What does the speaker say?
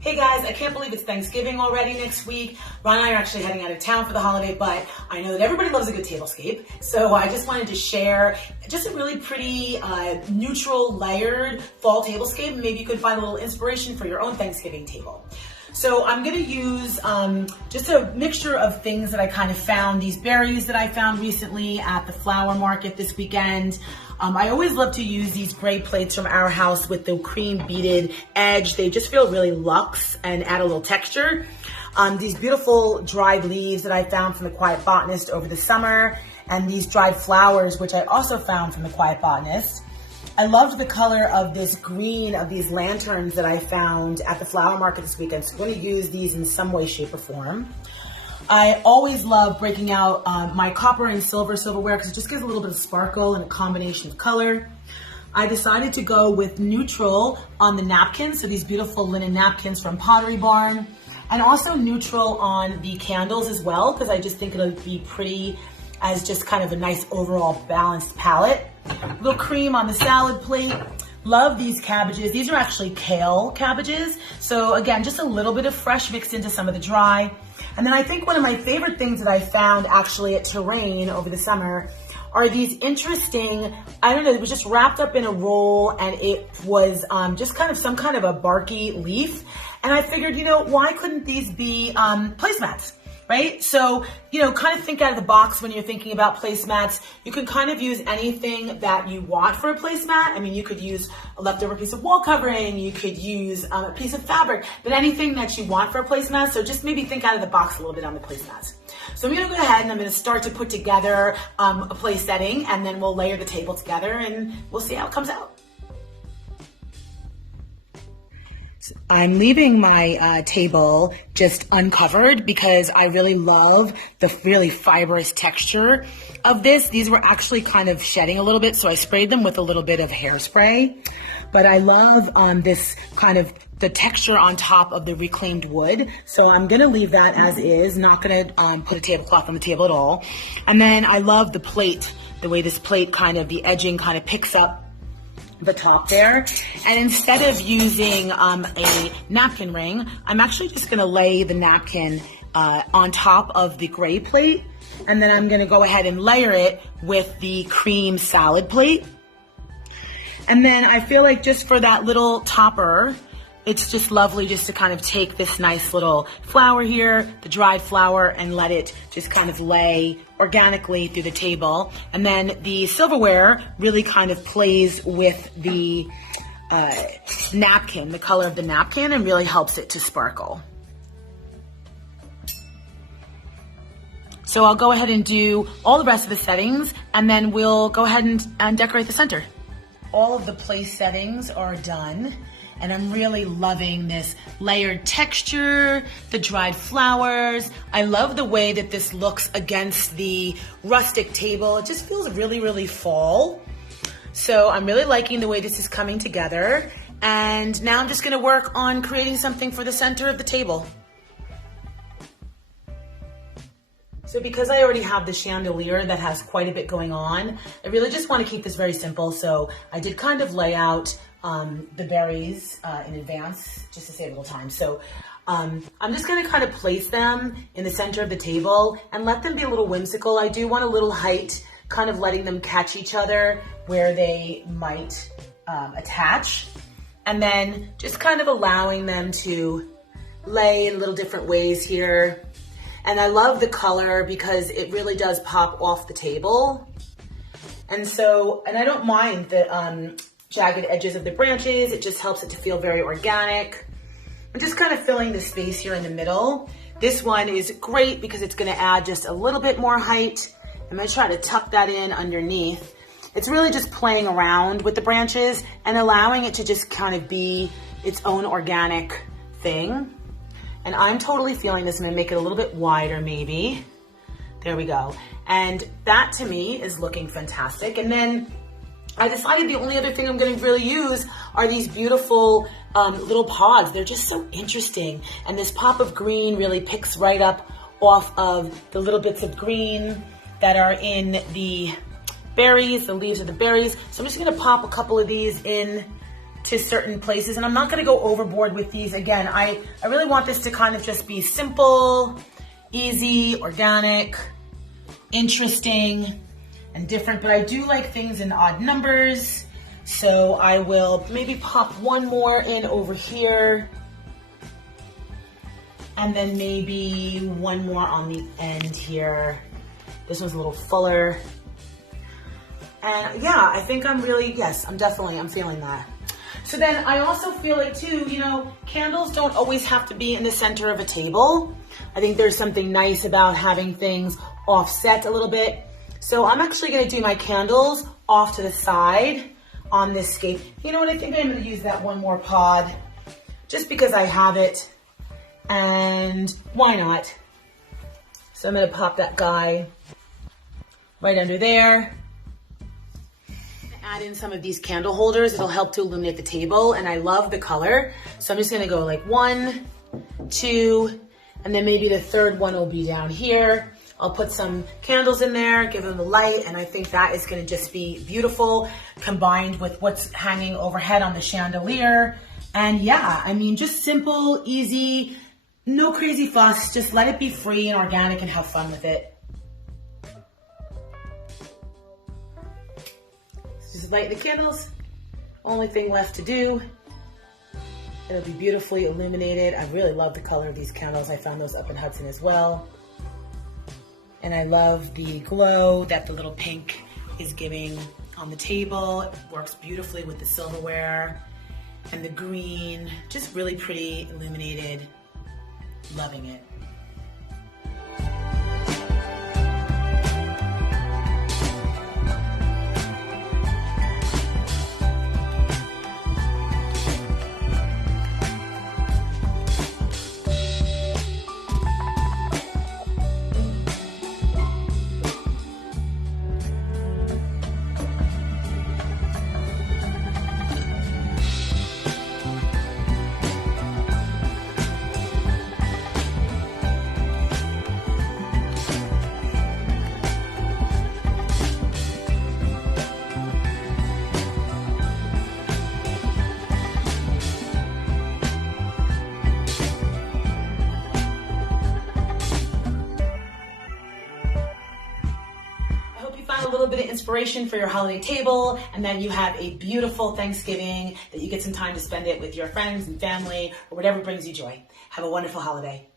Hey guys, I can't believe it's Thanksgiving already next week. Ron and I are actually heading out of town for the holiday, but I know that everybody loves a good tablescape. So I just wanted to share just a really pretty, neutral, layered fall tablescape. Maybe you could find a little inspiration for your own Thanksgiving table. So I'm gonna use just a mixture of things that I kind of found, these berries that I found recently at the flower market this weekend. I always love to use these gray plates from Our House with the cream beaded edge. They just feel really luxe and add a little texture. These beautiful dried leaves that I found from the Quiet Botanist over the summer, and these dried flowers, which I also found from the Quiet Botanist. I loved the color of this green of these lanterns that I found at the flower market this weekend. So I'm going to use these in some way, shape, or form. I always love breaking out my copper and silverware because it just gives a little bit of sparkle and a combination of color. I decided to go with neutral on the napkins, so these beautiful linen napkins from Pottery Barn, and also neutral on the candles as well because I just think it'll be pretty as just kind of a nice overall balanced palette. A little cream on the salad plate. Love these cabbages. These are actually kale cabbages. So again, just a little bit of fresh mixed into some of the dry. And then I think one of my favorite things that I found actually at Terrain over the summer are these interesting, I don't know, it was just wrapped up in a roll and it was just kind of some kind of a barky leaf. And I figured, why couldn't these be placemats? Right? So, kind of think out of the box when you're thinking about placemats. You can kind of use anything that you want for a placemat. I mean, you could use a leftover piece of wall covering, you could use a piece of fabric, but anything that you want for a placemat. So just maybe think out of the box a little bit on the placemats. So I'm going to go ahead and I'm going to start to put together a place setting, and then we'll layer the table together and we'll see how it comes out. I'm leaving my table just uncovered because I really love the really fibrous texture of this. These were actually kind of shedding a little bit, so I sprayed them with a little bit of hairspray. But I love this kind of the texture on top of the reclaimed wood. So I'm gonna leave that as is, not gonna put a tablecloth on the table at all. And then I love the plate, the way this plate the edging kind of picks up the top there. And instead of using a napkin ring, I'm actually just gonna lay the napkin on top of the gray plate, and then I'm gonna go ahead and layer it with the cream salad plate. And then I feel like just for that little topper, it's just lovely just to kind of take this nice little flower here, the dried flower, and let it just kind of lay organically through the table. And then the silverware really kind of plays with the napkin, the color of the napkin, and really helps it to sparkle. So I'll go ahead and do all the rest of the settings, and then we'll go ahead and decorate the center. All of the place settings are done. And I'm really loving this layered texture, the dried flowers. I love the way that this looks against the rustic table. It just feels really, really fall. So I'm really liking the way this is coming together. And now I'm just gonna work on creating something for the center of the table. So because I already have the chandelier that has quite a bit going on, I really just want to keep this very simple. So I did kind of lay out the berries in advance just to save a little time. So I'm just going to kind of place them in the center of the table and let them be a little whimsical. I do want a little height, kind of letting them catch each other where they might attach, and then just kind of allowing them to lay in little different ways here. And I love the color because it really does pop off the table. And I don't mind the jagged edges of the branches. It just helps it to feel very organic. I'm just kind of filling the space here in the middle. This one is great because it's gonna add just a little bit more height. I'm gonna try to tuck that in underneath. It's really just playing around with the branches and allowing it to just kind of be its own organic thing. And I'm totally feeling this. I'm gonna make it a little bit wider maybe. There we go. And that to me is looking fantastic. And then I decided the only other thing I'm gonna really use are these beautiful little pods. They're just so interesting. And this pop of green really picks right up off of the little bits of green that are in the berries, the leaves of the berries. So I'm just gonna pop a couple of these in to certain places, and I'm not gonna go overboard with these. Again, I really want this to kind of just be simple, easy, organic, interesting, and different, but I do like things in odd numbers. So I will maybe pop one more in over here, and then maybe one more on the end here. This one's a little fuller. And yeah, I think I'm feeling that. So then I also feel like too, you know, candles don't always have to be in the center of a table. I think there's something nice about having things offset a little bit. So I'm actually gonna do my candles off to the side on this scape. You know what, I think I'm gonna use that one more pod just because I have it, and why not? So I'm gonna pop that guy right under there. Add in some of these candle holders. It'll help to illuminate the table, and I love the color. So I'm just gonna go like 1, 2, and then maybe the third one will be down here. I'll put some candles in there, give them the light, and I think that is gonna just be beautiful combined with what's hanging overhead on the chandelier. And yeah, I mean, just simple, easy, no crazy fuss, just let it be free and organic and have fun with it. Just light the candles. Only thing left to do. It'll be beautifully illuminated. I really love the color of these candles. I found those up in Hudson as well. And I love the glow that the little pink is giving on the table. It works beautifully with the silverware and the green. Just really pretty, illuminated. Loving it. A little bit of inspiration for your holiday table, and then you have a beautiful Thanksgiving that you get some time to spend it with your friends and family or whatever brings you joy. Have a wonderful holiday.